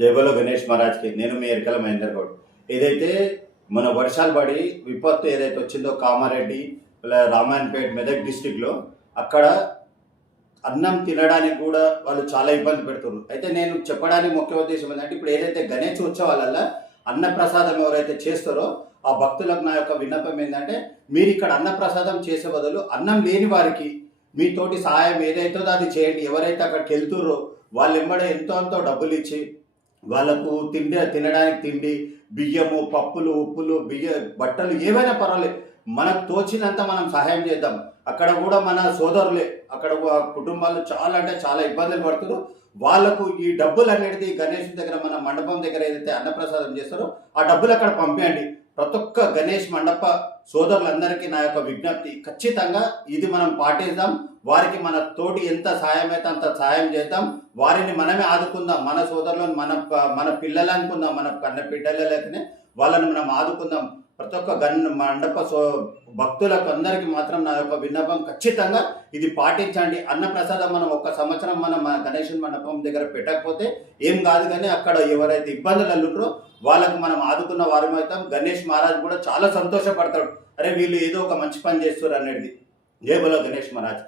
జై బోలో గణేష్ మహారాజ్కి. నేను మీ ఎరికల మహేందర్ గౌడ్. ఏదైతే మన వర్షాలు పడి విపత్తు ఏదైతే వచ్చిందో కామారెడ్డి రామాయణపేట మెదక్ డిస్టిక్లో, అక్కడ అన్నం తినడానికి కూడా వాళ్ళు చాలా ఇబ్బంది పెడుతున్నారు. అయితే నేను చెప్పడానికి ముఖ్య ఉద్దేశం ఏంటంటే, ఇప్పుడు ఏదైతే గణేష్ ఉత్సవాలల్లో అన్నప్రసాదం ఎవరైతే చేస్తారో ఆ భక్తులకు నా యొక్క విన్నపం ఏంటంటే, మీరు ఇక్కడ అన్నప్రసాదం చేసే బదులు అన్నం లేని వారికి మీతోటి సహాయం ఏదైతుందో అది చేయండి. ఎవరైతే అక్కడికి వెళ్తుర్రో వాళ్ళు ఎంబడే ఎంతో అంతో డబ్బులు ఇచ్చి వాళ్ళకు తినడానికి తిండి, బియ్యము, పప్పులు, ఉప్పులు, బట్టలు ఏవైనా పర్వాలేదు, మనకు తోచినంత మనం సహాయం చేద్దాం. అక్కడ కూడా మన సోదరులే, అక్కడ కుటుంబాలు చాలా అంటే చాలా ఇబ్బందులు పడుతున్నారు. వాళ్ళకు ఈ డబ్బులు అనేది గణేష్ దగ్గర మన మండపం దగ్గర ఏదైతే అన్నప్రసాదం చేస్తారో ఆ డబ్బులు అక్కడ పంపించండి. ప్రతి ఒక్క గణేష్ మండప సోదరులందరికీ నా యొక్క విజ్ఞప్తి, ఖచ్చితంగా ఇది మనం పాటిద్దాం. వారికి మన తోటి ఎంత సాయం అయితే అంత సాయం చేద్దాం. వారిని మనమే ఆదుకుందాం. మన సోదరులను మన పిల్లలు అనుకుందాం, మన కన్న బిడ్డలనే వాళ్ళని మనం ఆదుకుందాం. ప్రతి ఒక్క మండప భక్తులకు అందరికీ మాత్రం నా యొక్క విన్నపం, ఖచ్చితంగా ఇది పాటించండి. అన్నప్రసాదం మనం ఒక్క సంవత్సరం మన గణేష్ మండపం దగ్గర పెట్టకపోతే ఏం కాదు, కానీ అక్కడ ఎవరైతే ఇబ్బందులు అల్లుంటారో వాళ్ళకు మనం ఆదుకున్న వారమవుతాం. గణేష్ మహారాజ్ కూడా చాలా సంతోషపడతాడు, అరే వీళ్ళు ఏదో ఒక మంచి పని చేస్తారు అనేది. జై బోలో గణేష్ మహారాజ్.